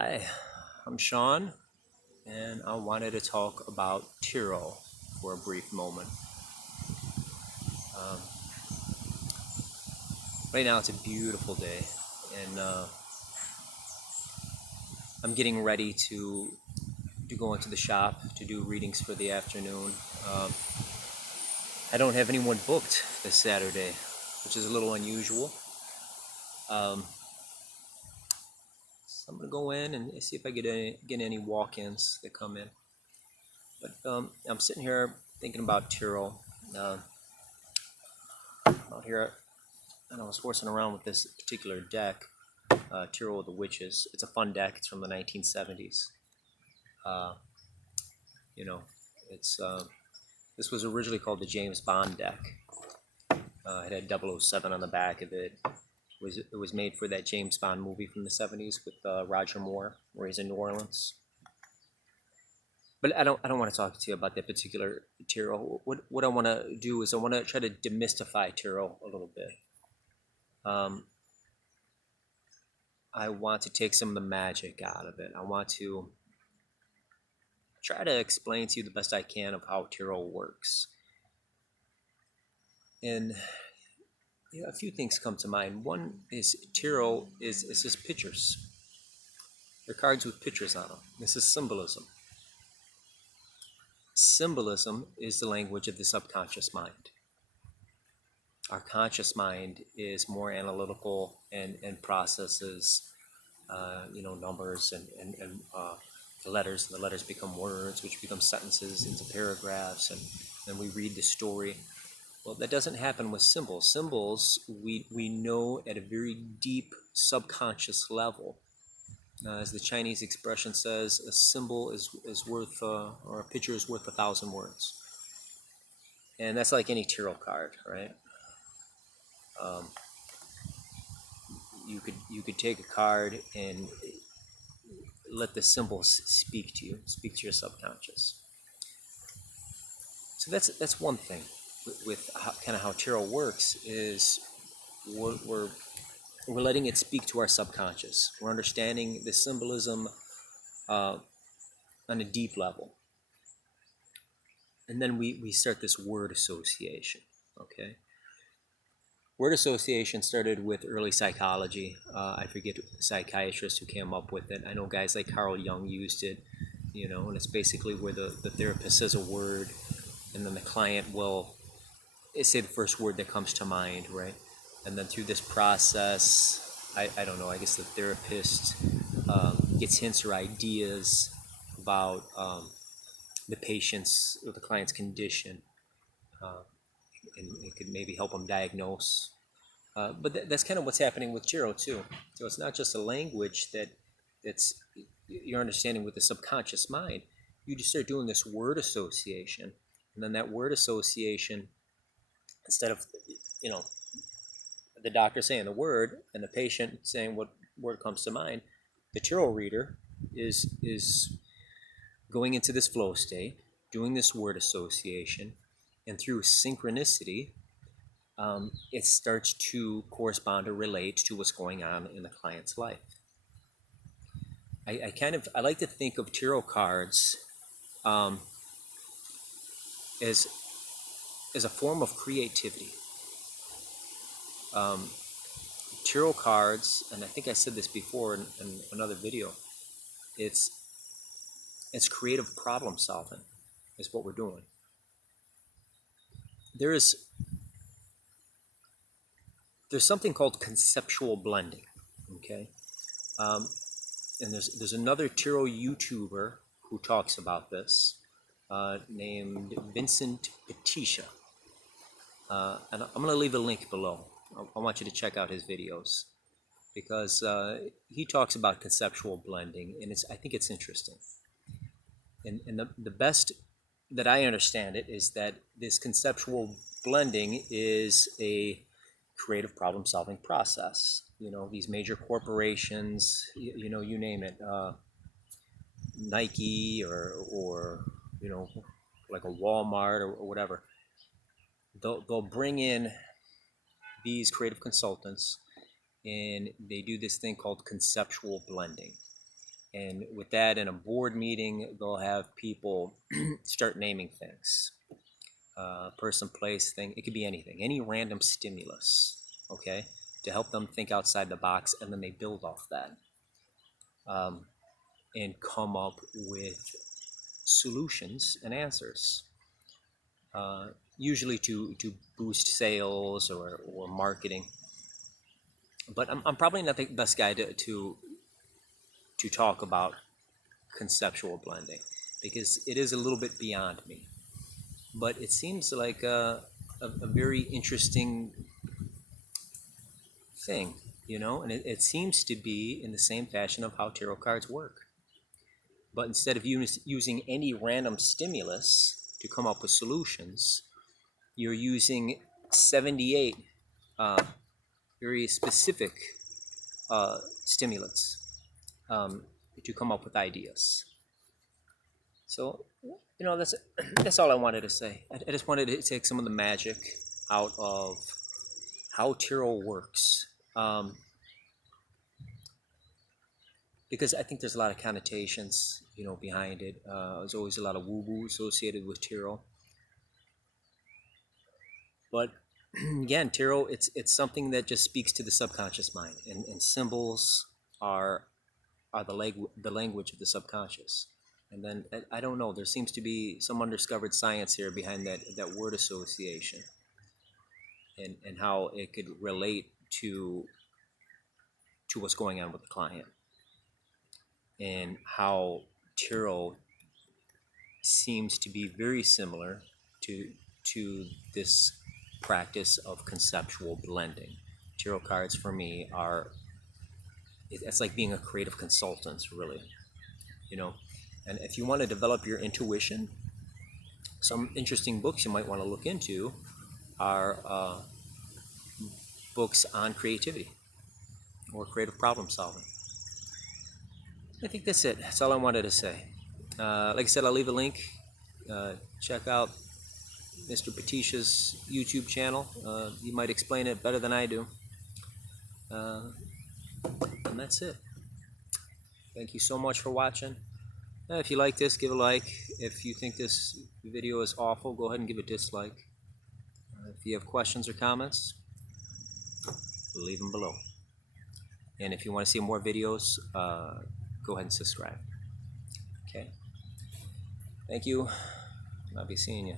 Hi, I'm Sean, and I wanted to talk about tarot for a brief moment. Um, right now, it's a beautiful day, and I'm getting ready to go into the shop to do readings for the afternoon. Um, I don't have anyone booked this Saturday, which is a little unusual. So I'm gonna go in and see if I get any walk-ins that come in. But I'm sitting here thinking about tarot. Uh, out here, and I was horsing around with this particular deck, Tarot of the Witches. It's a fun deck. It's from the 1970s. Uh, you know, it's this was originally called the James Bond deck. It had 007 on the back of it. It was made for that James Bond movie from the 70s with Roger Moore, where he's in New Orleans. But I don't want to talk to you about that particular tarot. What I want to do is I want to try to demystify tarot a little bit. I want to take some of the magic out of it. I want to try to explain to you the best I can of how tarot works. And a few things come to mind. One is tarot is just pictures. They're cards with pictures on them. This is symbolism. Symbolism is the language of the subconscious mind. Our conscious mind is more analytical and processes, numbers and the letters. The letters become words, which become sentences into paragraphs, and then we read the story. Well, that doesn't happen with symbols. Symbols, we know at a very deep subconscious level. As the Chinese expression says, a symbol is worth, or a picture is worth 1,000 words. And that's like any tarot card, right? You could take a card and let the symbols speak to you, speak to your subconscious. So that's one thing with how tarot works is we're letting it speak to our subconscious. We're understanding the symbolism on a deep level, and then we start this word association. Okay, word association started with early psychology. I forget the psychiatrist who came up with it. I know guys like Carl Jung used it. And it's basically where the therapist says a word, and then the client will say the first word that comes to mind, right? And then through this process, I don't know, I guess the therapist gets hints or ideas about the patient's or the client's condition, and it could maybe help them diagnose. But that's kind of what's happening with tarot too. So it's not just a language that's you're understanding with the subconscious mind. You just start doing this word association, and then that word association, instead of the doctor saying the word and the patient saying what word comes to mind, the tarot reader is going into this flow state, doing this word association, and through synchronicity, it starts to correspond or relate to what's going on in the client's life. I like to think of tarot cards as a form of creativity. Tarot cards, and I think I said this before in another video, it's creative problem solving is what we're doing. There's something called conceptual blending, okay? And there's another tarot YouTuber who talks about this, named Vincent Batisha. And I'm going to leave a link below. I want you to check out his videos, because he talks about conceptual blending, and I think it's interesting. And the best that I understand it is that this conceptual blending is a creative problem solving process. These major corporations, you name it, Nike or like a Walmart or whatever, they'll bring in these creative consultants, and they do this thing called conceptual blending. And with that, in a board meeting, they'll have people start naming things. Person, place, thing. It could be anything, any random stimulus, okay, to help them think outside the box, and then they build off that and come up with solutions and answers, usually to boost sales or marketing. But I'm probably not the best guy to talk about conceptual blending because it is a little bit beyond me. But it seems like a very interesting thing, and it seems to be in the same fashion of how tarot cards work. But instead of using any random stimulus to come up with solutions, you're using 78 very specific stimulants to come up with ideas. So, that's all I wanted to say. I just wanted to take some of the magic out of how tarot works, because I think there's a lot of connotations, behind it. There's always a lot of woo-woo associated with tarot. But again, tarot, it's something that just speaks to the subconscious mind, and symbols are the language of the subconscious. And then I don't know, there seems to be some undiscovered science here behind that word association, and how it could relate to what's going on with the client, and how tarot seems to be very similar to this practice of conceptual blending. Tarot cards for me it's like being a creative consultant, really, and if you want to develop your intuition, some interesting books you might want to look into are books on creativity or creative problem solving. I think that's it. That's all I wanted to say. Like I said, I'll leave a link. Check out Mr. Patisha's YouTube channel. He might explain it better than I do. And that's it. Thank you so much for watching. If you like this, give a like. If you think this video is awful, go ahead and give a dislike. If you have questions or comments, leave them below. And if you want to see more videos, go ahead and subscribe. Okay? Thank you. I'll be seeing you.